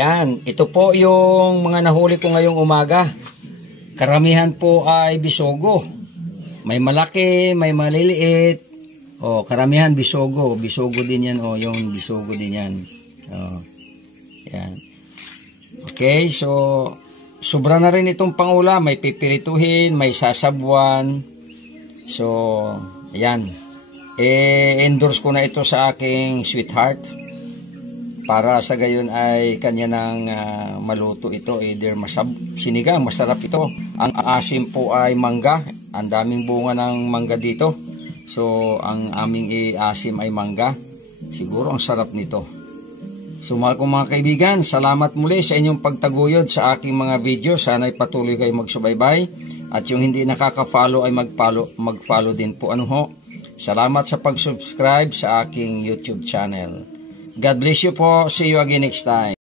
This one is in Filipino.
Yan, ito po yung mga nahuli ko ngayong umaga. Karamihan po ay bisogo. May malaki, may maliliit. Oh, karamihan bisogo. Bisogo din yan. Oh, yung bisogo din yan. Oh, yan. Okay, so sobra na rin itong pangulam. May pipirituhin, may sasabwan. So, yan. Endorse ko na ito sa aking sweetheart. Para sa gayon ay kanya nang maluto ito. Either sinigang, masarap ito. Ang asim po ay mangga. Ang daming bunga ng mangga dito. So, ang aming asim ay mangga. Siguro ang sarap nito. So, mahal kong mga kaibigan, salamat muli sa inyong pagtaguyod sa aking mga video. Sana ay patuloy kayo magsubaybay. At yung hindi nakaka-follow ay mag-follow din po. Ano ho? Salamat sa pag-subscribe sa aking YouTube channel. God bless you po. See you again next time.